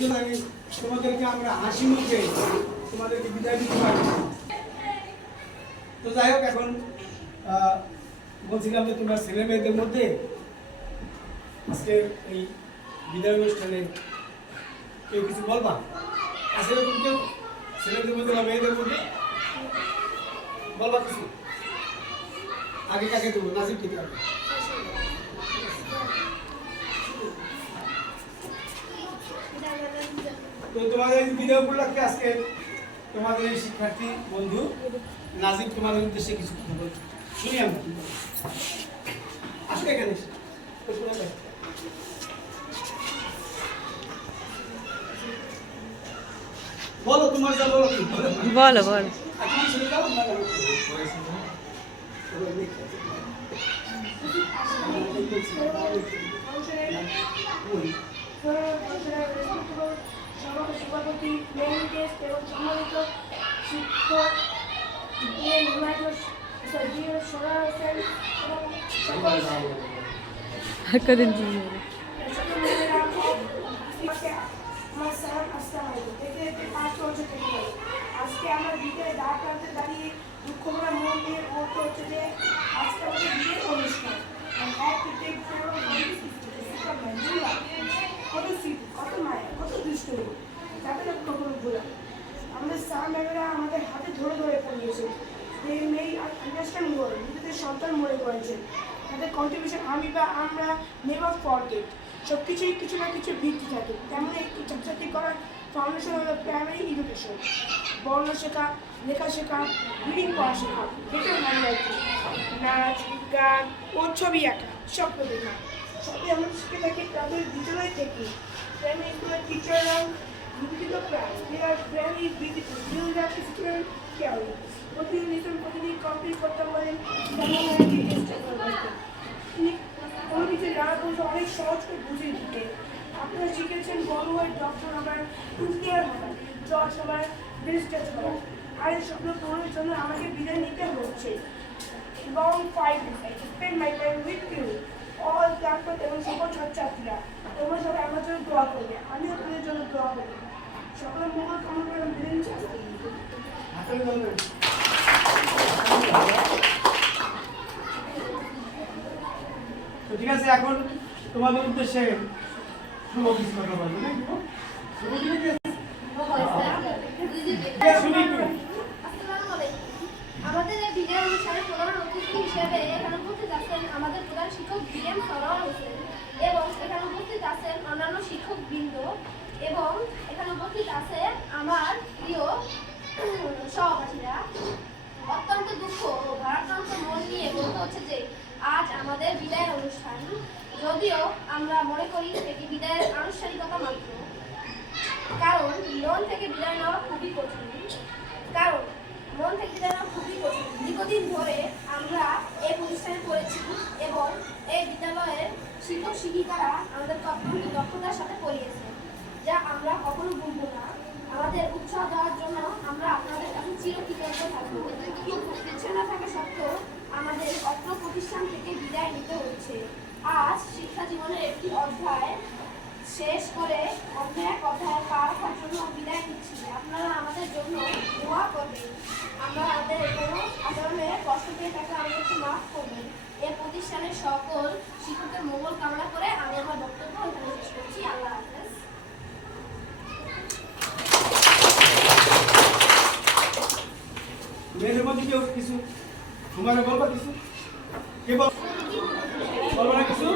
তোমাদেরকে আমরা হাসি মুখে তোমাদেরকে বিদায় দিতে পারি। তো যাই হোক, এখন বলছিলাম যে তোমরা ছেলে মেয়েদের মধ্যে আজকে এই বিদায় অনুষ্ঠানে কেউ কিছু বলবা? আসলে তুমি কেউ ছেলেদের মধ্যে বা মেয়েদের মধ্যে? বলবা কিছু? আগে কাকে দেবো? নাজিব ঠিক আছে তো তোমাদের এই বিদায় উপলক্ষে আজকে তোমাদের এই শিক্ষার্থী বন্ধু নাজিব তোমাদের উদ্দেশ্যে কিছু কথা বলছে শুনি আমি। আসলে এখানে। বলো তোমার যা বলো। কি বলো। বলো বলো আর ওই, সভাপতি মেইন গেস্ট এবং সম্মানিত শিক্ষক ডিএন হিমায়ুস সজিও সোনা হোসেন এবং সকল আর কদিন কি সকল মেয়েরা আমার আসসালাম আলাইকুম দেখতে দেখতে পাঁচ বছর থেকে আজকে আমার বিকেলে দাঁড় প্রান্তে দাঁড়িয়ে দুঃখ ভরা মন নিয়ে বলতে হচ্ছে যে আজকে আমাদের বিয়ের অনুষ্ঠান And happy day for all the superman, দুলা। কত স্মৃতি কত মায়া দুষ্টুমি যাতে না কখনো ভুলা আমাদের স্যার ম্যামেরা আমাদের হাতে ধরে ধরে পড়িয়েছে they may আন্ডারস্ট্যান্ড মোর নিজেদের সন্তান মনে করেছেন তাদের কন্ট্রিবিউশন আমি বা আমরা নেভার ফরগেট সব কিছুই কিছু না কিছু ভিত্তি থাকে। তেমন একটি চাকরি করার ফাউন্ডেশন হলো প্রাইমারি এডুকেশন বর্ণ শেখা লেখা শেখা রিডিং পড়া শেখা এটা ভালো নাচ গান ও ছবি আঁকা স্বপ্ন দেখা সবই আমরা শিখে থাকি প্রাথমিক বিদ্যালয় থেকে। প্রাইমারি স্কুলের টিচাররা বিভিন্ন class they are very beautiful have to student caring প্রতিদিন লিসন প্রতিদিন কমপ্লিট করতে বলেন কোনো কিছু না বলতে অনেক সহজ করে বুঝিয়ে দিতে আপনারা শিখেছেন বড় হয়ে ডক্টর হবার ইঞ্জিনিয়ার হবার জজ হবার ব্যারিস্টার হবার আর এই স্বপ্ন পূরণের জন্য আমাকে বিদায় নিতে হচ্ছে long five spend my time with you all classmate এবং সকল ছাত্রছাত্রীরা তোমরা সবাই আমার জন্য দোয়া করবে আমিও তোমাদের জন্য দোয়া করব মঙ্গল কামনা করে আমি বিদায় নিচ্ছি। তো ঠিক আছে এখন তোমাদের উদ্দেশ্যে শুভ কিছু কথা বলব? হ্যাঁ। আমাদের অনুষ্ঠানে প্রধান অতিথি হিসেবে এখানে উপস্থিত আছেন আমাদের প্রধান শিক্ষক বি এম সরোয়ার হোসেন এবং এখানে উপস্থিত আছেন শিক্ষক এবং এখানে উপস্থিত আছে আমার প্রিয় সহপাঠীরা। অত্যন্ত দুঃখ ও ভারাক্রান্ত মন নিয়ে বলতে হচ্ছে যে, আজ আমাদের বিদায় অনুষ্ঠান। যদিও আমরা মনে করি এটি বিদায়ের আনুষ্ঠানিকতা মাত্র। কারণ মন থেকে বিদায় নেওয়া খুবই কঠিন। কারণ মন থেকে বিদায় নেওয়া খুবই কঠিন দীর্ঘদিন ধরে আমরা এই প্রতিষ্ঠানে পড়েছি এবং এই বিদ্যালয়ের শিক্ষক শিক্ষিকারা আমাদেরকে দক্ষতার সাথে পড়িয়েছে যা আমরা কখনো ভুলবো না। আমাদের উৎসাহ দেওয়ার জন্য আমরা আপনাদের কাছে চিরকৃতজ্ঞ থাকব। ইচ্ছে না থাকা সত্ত্বেও আমাদের অত্র প্রতিষ্ঠান থেকে বিদায় নিতে হচ্ছে। আজ শিক্ষা জীবনের একটি অধ্যায় শেষ করে অন্য এক অধ্যায় পা রাখার জন্য বিদায় নিচ্ছি। আপনারা আমাদের জন্য দোয়া করবেন। আমরা আমাদের কোনো আচরণে কষ্ট পেয়ে করবেন প্রতিষ্ঠানের সকল শিক্ষকের মঙ্গল কামনা করে আমি আমার বক্তব্য এখানে শেষ করছি। আল্লাহ মেয়েদের মধ্যে কেউ কিছু? তোমার বলবা কিছু? কে বল বলব কিছু?